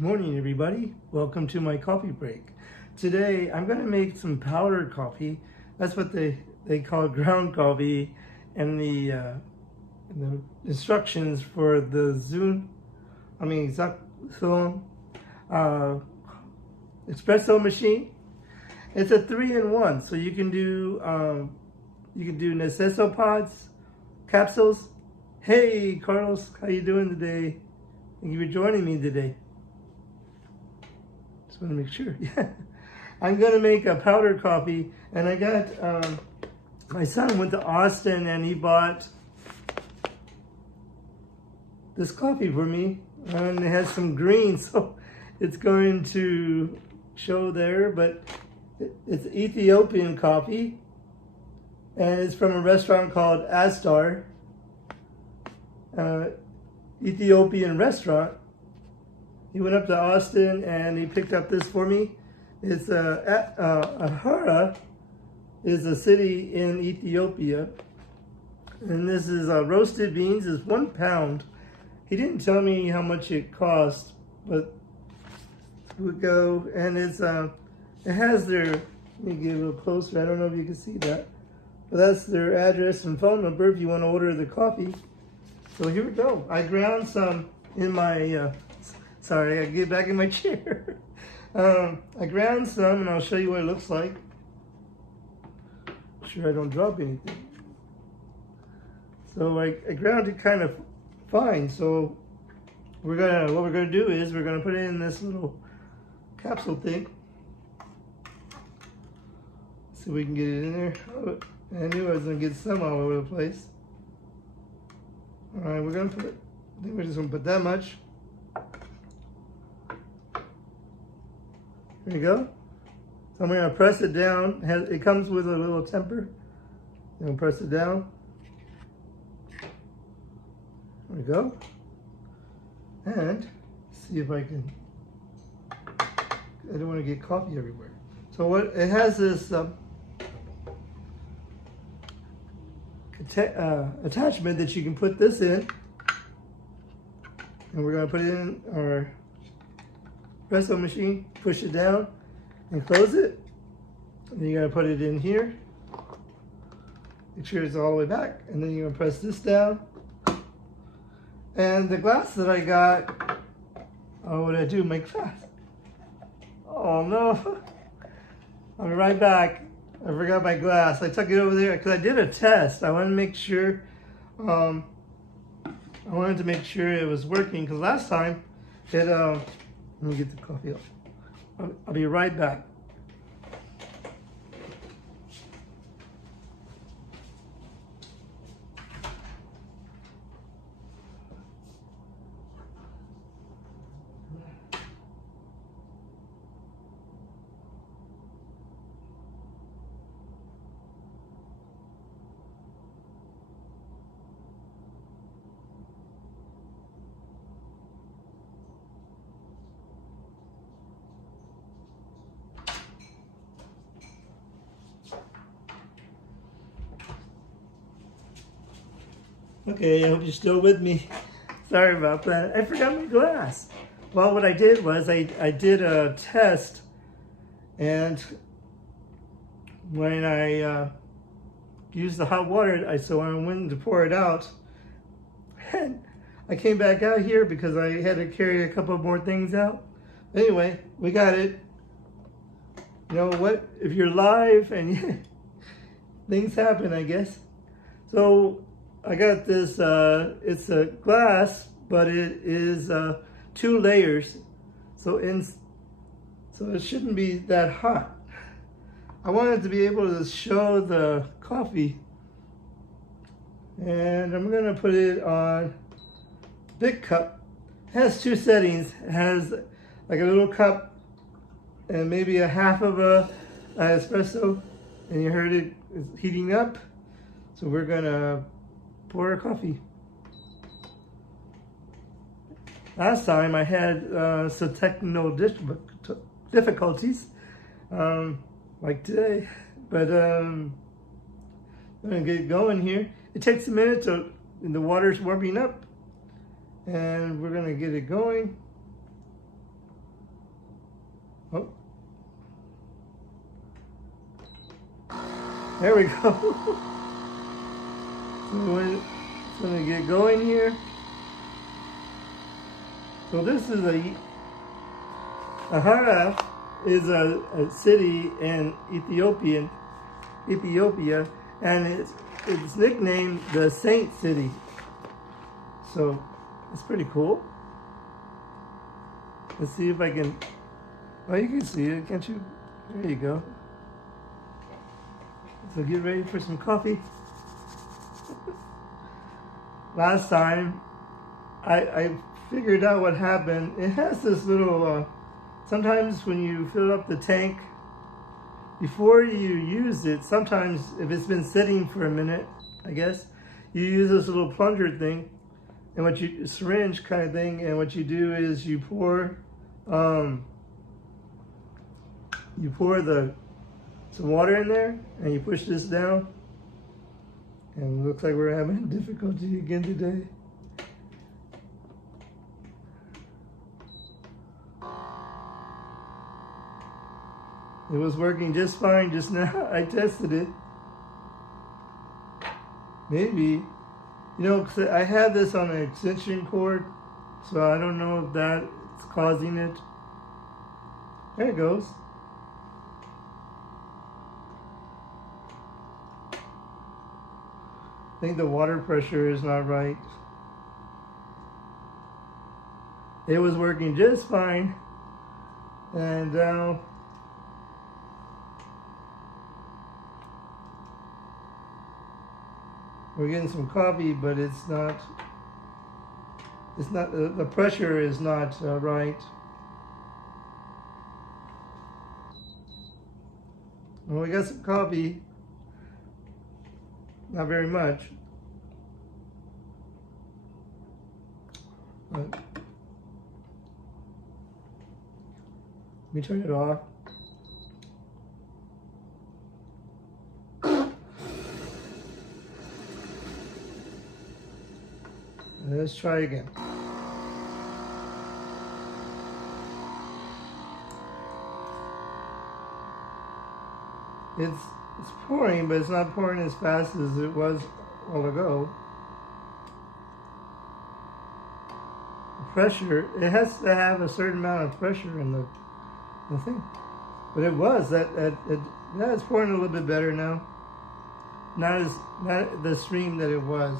Morning everybody, welcome to my coffee break. Today I'm going to make some powdered coffee. That's what they call ground coffee, and the instructions for the ZOKSUN espresso machine. It's a 3-in-1, so you can do Espresso pods, capsules. Hey Carlos, how you doing today? Thank you for joining me today. Just want to make sure. Yeah, I'm gonna make a powdered coffee, and I got my son went to Austin and he bought this coffee for me, and it has some green, so it's going to show there. But it's Ethiopian coffee, and it's from a restaurant called Astar, Ethiopian restaurant. He went up to Austin and he picked up this for me. It's Ahara is a city in Ethiopia, and this is roasted beans. It's 1 pound. He didn't tell me how much it cost, but we go, and it's it has their, let me get a little closer. I don't know if you can see that, but that's their address and phone number if you want to order the coffee. So here we go. I ground some in my sorry, I gotta get back in my chair. I ground some, and I'll show you what it looks like. Sure I don't drop anything. So I ground it kind of fine. So what we're gonna do is we're gonna put it in this little capsule thing. So we can get it in there. Oh, I knew I was gonna get some all over the place. All right, we're gonna put it. I think we're just gonna put that much. There you go. So I'm going to press it down. It comes with a little temper. I'm going to press it down. There we go. And see if I can. I don't want to get coffee everywhere. So what it has this attachment that you can put this in, and we're going to put it in our espresso machine, push it down and close it, and then you're going to put it in here, make sure it's all the way back, and then you're going to press this down. And the glass that I got, oh, what did I do? My glass, oh no, I'll be right back. I forgot my glass. I took it over there because I did a test. I wanted to make sure it was working, because last time it let me get the coffee off. I'll be right back. Okay, I hope you're still with me. Sorry about that. I forgot my glass. Well, what I did was I did a test, and when I used the hot water, so I went to pour it out, and I came back out here because I had to carry a couple more things out. Anyway, we got it. You know what? If you're live and things happen, I guess. So I got this, it's a glass, but it is 2 layers. So it shouldn't be that hot. I wanted to be able to show the coffee. And I'm gonna put it on big cup. It has 2 settings. It has like a little cup and maybe a half of a espresso. And you heard it is heating up. So we're gonna pour our coffee. Last time I had some technical difficulties, like today, but I'm gonna get going here. It takes a minute and the water's warming up, and we're gonna get it going. Oh. There we go. So it's going to get going here. So this is Ahara is a city in Ethiopia, and it's nicknamed the Saint City. So it's pretty cool. Let's see if I can. Oh, you can see it, can't you? There you go. So get ready for some coffee. Last time, I figured out what happened. It has this little, sometimes when you fill up the tank, before you use it, sometimes if it's been sitting for a minute, I guess, you use this little plunger thing, and syringe kind of thing, and what you do is you pour some water in there, and you push this down, and it looks like we're having difficulty again today. It was working just fine just now. I tested it. Maybe, you know, 'cause I have this on an extension cord, so I don't know if that's causing it. There it goes. I think the water pressure is not right. It was working just fine, and now we're getting some coffee, but it's not, the pressure is not right. Well, we got some coffee, not very much, but let me turn it off. Let's try again. It's pouring, but it's not pouring as fast as it was a while ago. The pressure, it has to have a certain amount of pressure in the thing. But it was, it's pouring a little bit better now. Not the stream that it was.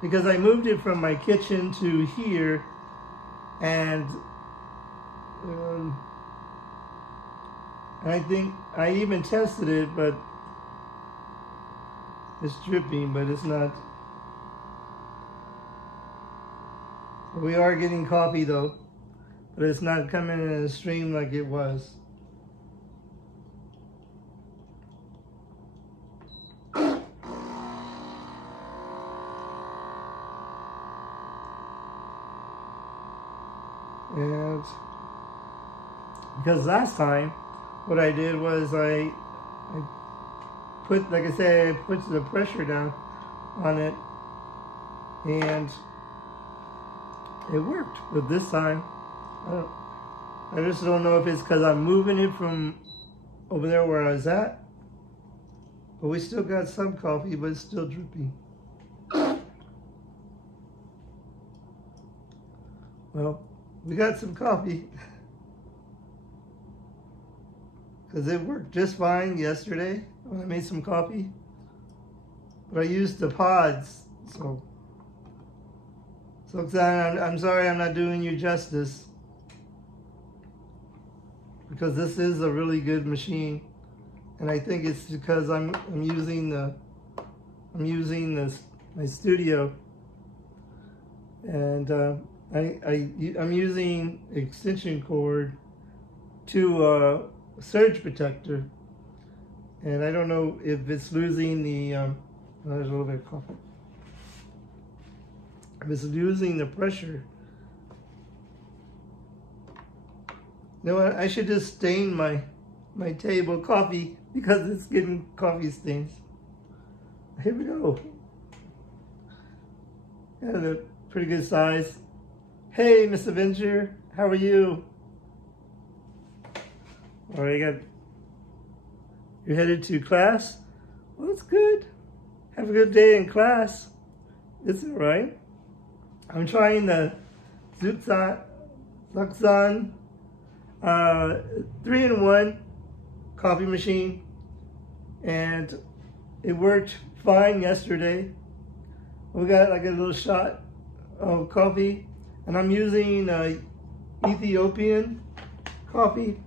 Because I moved it from my kitchen to here, and I think I even tested it, but it's dripping, but it's not. We are getting coffee though, but it's not coming in a stream like it was. And because last time what I did was I put, like I said, I put the pressure down on it and it worked. But this time I just don't know if it's because I'm moving it from over there where I was at, but we still got some coffee, but it's still dripping. Well, we got some coffee because it worked just fine yesterday when I made some coffee, but I used the pods, so I'm sorry I'm not doing you justice, because this is a really good machine, and I think it's because I'm using my studio, and I'm using extension cord to a surge protector, and I don't know if it's losing the there's a little bit of coffee. If it's losing the pressure. You know what? I should just stain my table coffee because it's getting coffee stains. Here we go. Got a pretty good size. Hey, Miss Avenger, how are you? All right, you're headed to class? Well, that's good. Have a good day in class. It's all right. I'm trying the ZOKSUN 3-in-1 coffee machine, and it worked fine yesterday. We got like a little shot of coffee, and I'm using Ethiopian coffee.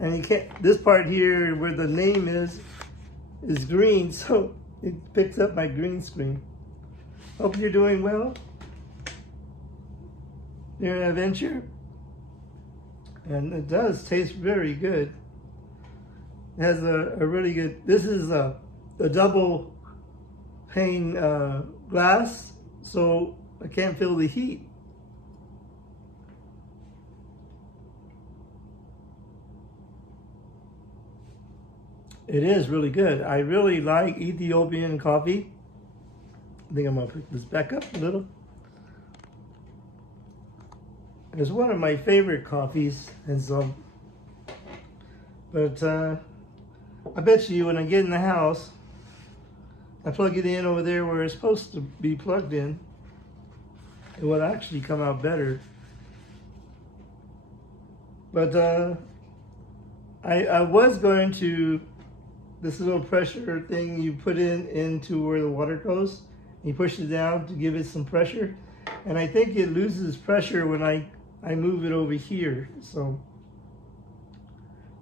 And you can't, this part here where the name is green, so it picks up my green screen. Hope you're doing well. You're an adventure. And it does taste very good. It has a really good, this is a double pane glass, so I can't feel the heat. It is really good. I really like Ethiopian coffee. I think I'm gonna pick this back up a little. It's one of my favorite coffees, and so, but I bet you when I get in the house, I plug it in over there where it's supposed to be plugged in, it will actually come out better. But I was going to, this little pressure thing you put into where the water goes, you push it down to give it some pressure, and I think it loses pressure when I move it over here. So,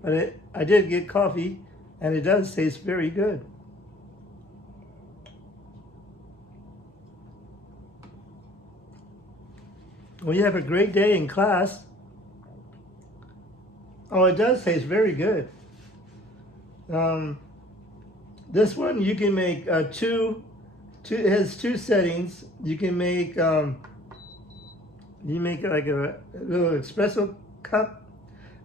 but I did get coffee, and it does taste very good. Well, you have a great day in class. Oh, it does taste very good. This one you can make two. It has two settings. You can make you make like a little espresso cup,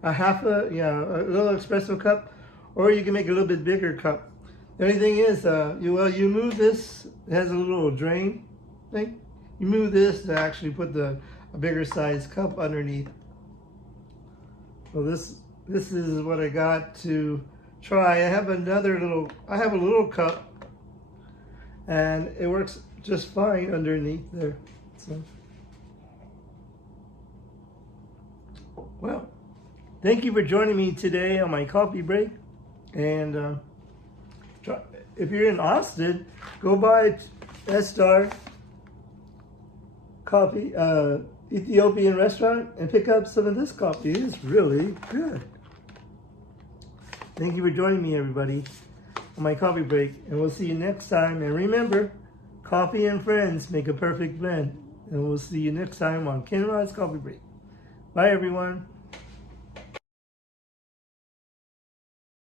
a little espresso cup, or you can make a little bit bigger cup. The only thing is, you move this. It has a little drain thing. You move this to actually put a bigger size cup underneath. So this is what I got to try. I have a little cup, and it works just fine underneath there. So, well, thank you for joining me today on my coffee break. And if you're in Austin, go by S-Star Coffee, Ethiopian restaurant, and pick up some of this coffee. It's really good. Thank you for joining me, everybody, on my coffee break, and we'll see you next time. And remember, coffee and friends make a perfect blend. And we'll see you next time on Ken Rod's Coffee Break. Bye, everyone.